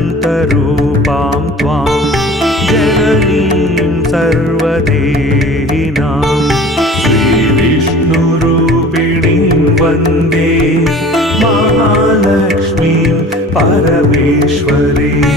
अनन्तरूपां त्वां जननीं सर्वदेहिनां श्रीविष्णुरूपिणीं वन्दे महालक्ष्मीं परमेश्वरीम्।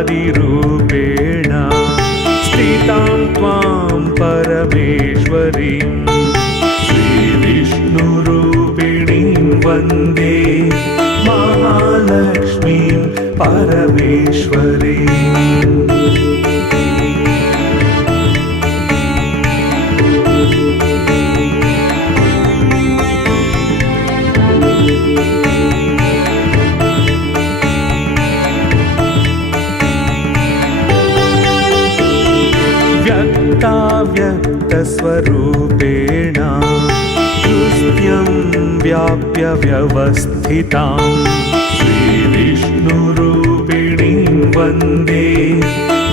जात्यादिरूपेण स्थितां त्वां परमेश्वरीं श्रीविष्णुरूपिणीं वन्दे महालक्ष्मीं परमेश्वरीम्। व्यक्तस्वरूपेण हृद्यं व्याप्य व्यवस्थितां श्रीविष्णुरूपिणीं वन्दे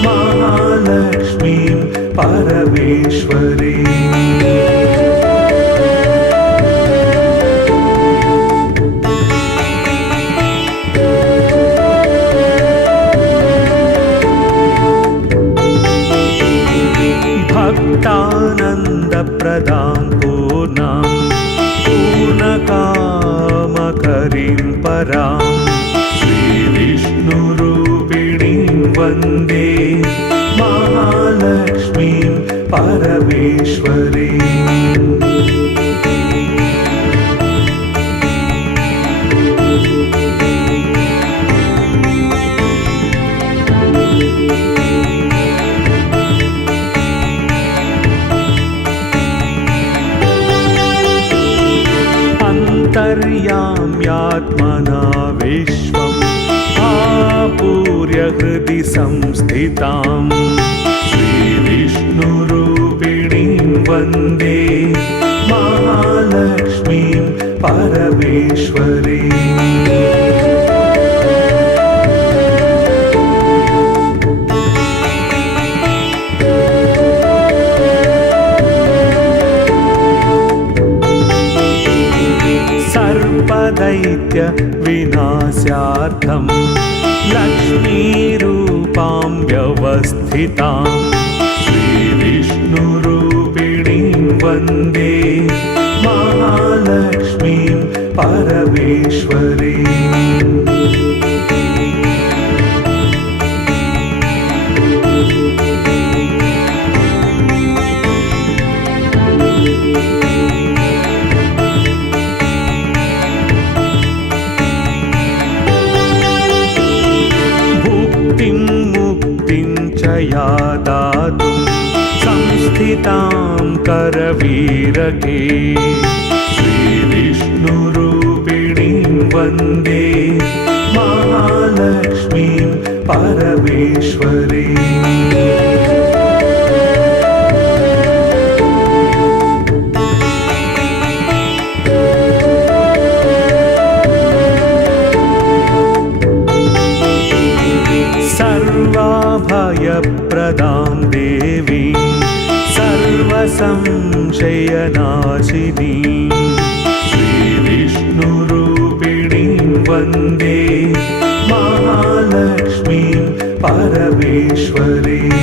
महालक्ष्मीं परमेश्वरीम्। भक्तानन्दप्रदां पूर्णां पूर्णकामकरीं परां श्रीविष्णुरूपिणीं वन्दे महालक्ष्मीं परमेश्वरीम्। अन्तर्याम्यात्मना विश्वम् आपूर्य हृदि संस्थितां श्रीविष्णुरूपिणीं वन्दे महालक्ष्मीं परमेश्वरीम्। सर्वदैत्य विनाशार्थं लक्ष्मीरूपां व्यवस्थितां श्रीविष्णुरूपिणीं वन्दे महालक्ष्मीं परमेश्वरीम्। मुक्तिं च या दातुं संस्थितां करवीरके श्रीविष्णुरूपिणीं वन्दे महालक्ष्मीं परमेश्वरीम्। सर्वाभयप्रदां देवीं सर्वसंशयनाशिनीं श्रीविष्णुरूपिणीं वन्दे महालक्ष्मीं परमेश्वरीम्।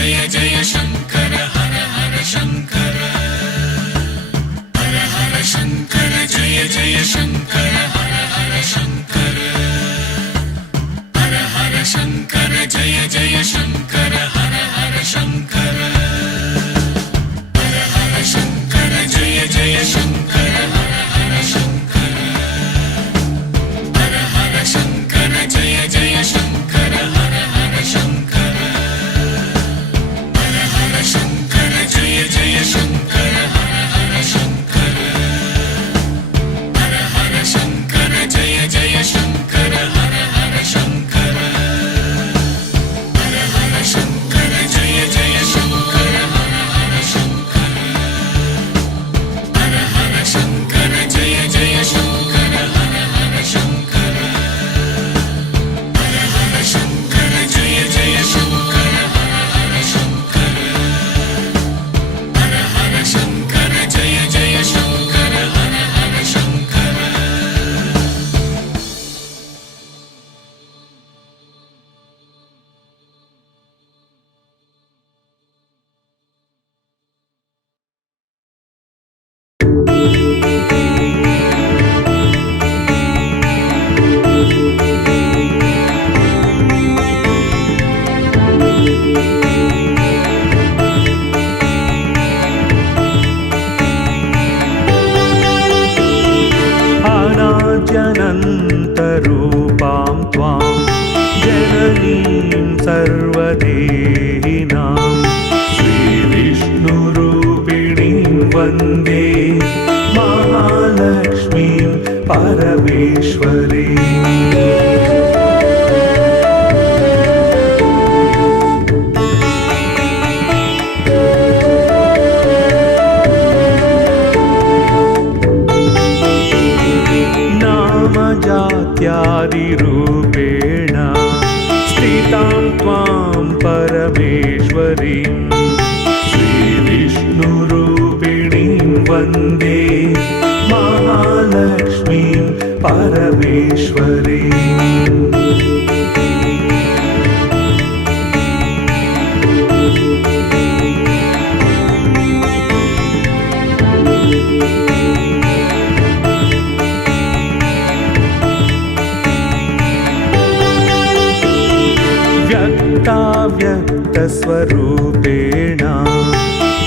जय जय शङ्कर हर हर शङ्कर हर हर शङ्कर जय जय शङ्कर हर हर शङ्कर हर हर शङ्कर जय जय शङ्कर हर हर शङ्कर हर हर शङ्कर जय जय शङ्कर हर हर शङ्कर हर हर शङ्कर जय जय शङ्कर हर हर शङ्कर हर हर शङ्कर जय जय शङ्कर हर हर शङ्कर हर हर शङ्कर जय जय शङ्कर हर हर शङ्कर हर हर शङ्कर जय जय शङ्कर हर हर शङ्कर हर हर शङ्कर जय जय शङ्कर हर हर शङ्कर हर हर शङ्कर जय जय शङ्कर हर हर शङ्कर हर हर शङ्कर जय जय शङ्कर हर हर शङ्कर अनाद्यनन्तरूपां त्वां जननीं सर्वदेहिनां श्रीविष्णुरूपिणीं वन्दे महालक्ष्मीं परमेश्वरीम् जात्यादिरूपेण स्थितां त्वां परमेश्वरीं श्रीविष्णुरूपिणीं वन्दे महालक्ष्मीं परमेश्वरीम् व्यक्ताव्यक्तस्वरूपेण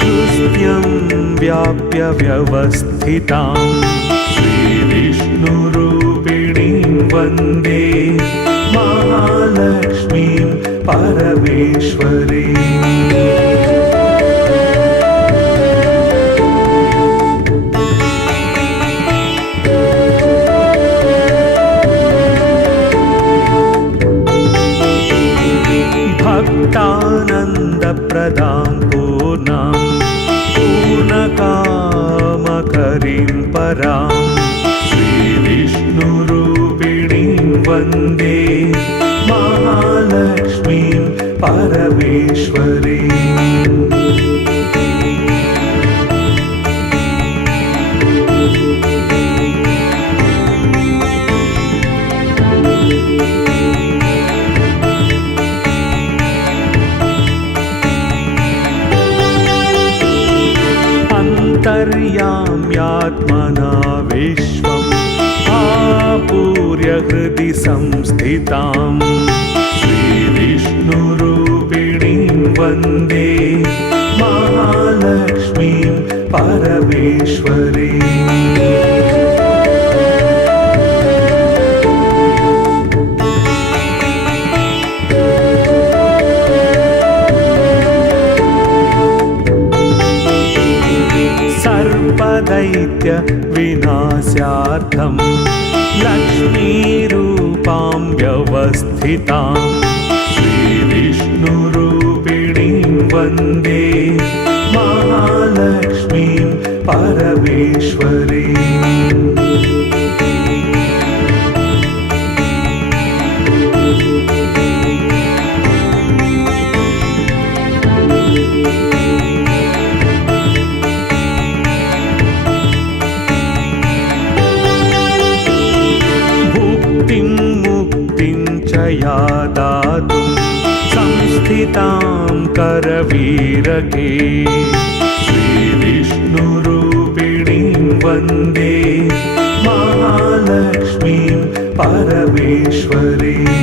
हृदयं व्याप्य व्यवस्थितां श्रीविष्णुरूपिणीं वन्दे महालक्ष्मीं परमेश्वरीम् भक्तानन्दप्रदां पूर्णां पूर्णकामकरीं परां श्रीविष्णुरूपिणीं वन्दे महालक्ष्मीं परमेश्वरीम् अन्तर्याम्यात्मना विश्वम् आपूर्य हृदि संस्थितां श्रीविष्णुरूपिणीं वन्दे महालक्ष्मीं परमेश्वरीम् सर्वदैत्य विनाशार्थं लक्ष्मीरूपां व्यवस्थितां श्रीविष्णुरूपिणीं वन्दे महालक्ष्मीं परमेश्वरीम् मुक्तिं च या दातुं संस्थितां करवीरके श्रीविष्णुरूपिणीं वन्दे महालक्ष्मीं परमेश्वरीम्